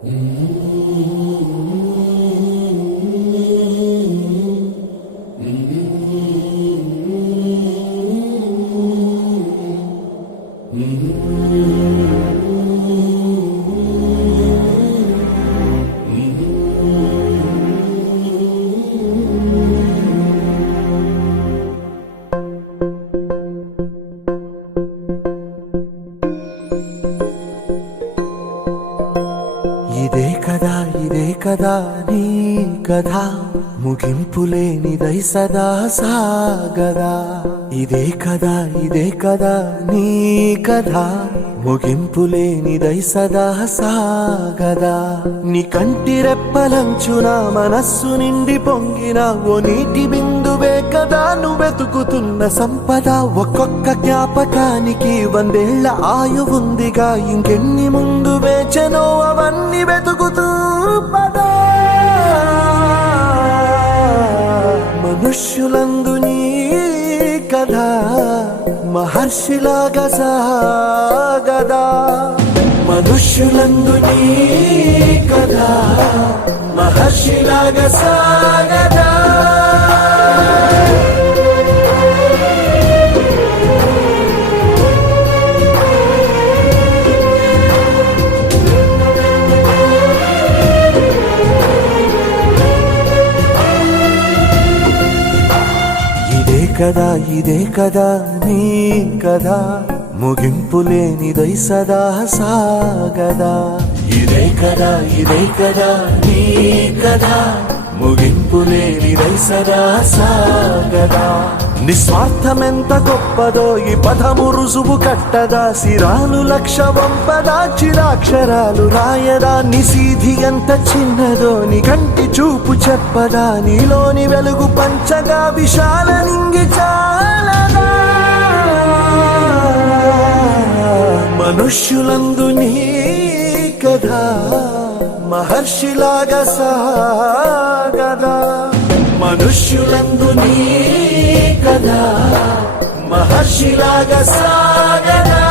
ఇదే కదా నీ కథ ముగింపులేనిదై సదా సాగదా. ఇదే కదా నీ కథ ముగింపులేనిదై సదా సాగదా. నీ కంటి రెప్పలంచున మనస్సు నిండి పొంగిన ఓ నీటి బిందువే కదా నువ్వెతుకుతున్న సంపద. ఒక్కొక్క జ్ఞాపకానికి 100 ఏళ్ల ఆయువుందిగా, ఇంకెన్ని ముందు వేచనో అవన్నీ వెతుకుతూ పదా. మనుష్యులందు నీ కథ మహర్షిలాగా సాగదా. మనుష్యులందు నీ కథ మహర్షిలాగా సాగదా. ఇదే కదా నీ కథ ముగింపులేనిదై సదా సాగదా. ఇదే కదా నీ కథ ముగింపులేనిదై సదా సాగదా. నిస్వార్థమెంత గొప్పదో ఈ పదము రుజువు కట్టదా. సిరాలు లక్ష వంపదా, చిరాక్షరాలు రాయదా. నిశీధి ఎంత చిన్నదో నీ కంటి చూపు చెప్పదా. నీలోని వెలుగు పంచగా విశాల నింగి చాలదా. మనుష్యులందు నీ కథ మహర్షిలాగా సాగదా. మనుష్యులందు నీ కథ మహర్షిలాగా సాగదా.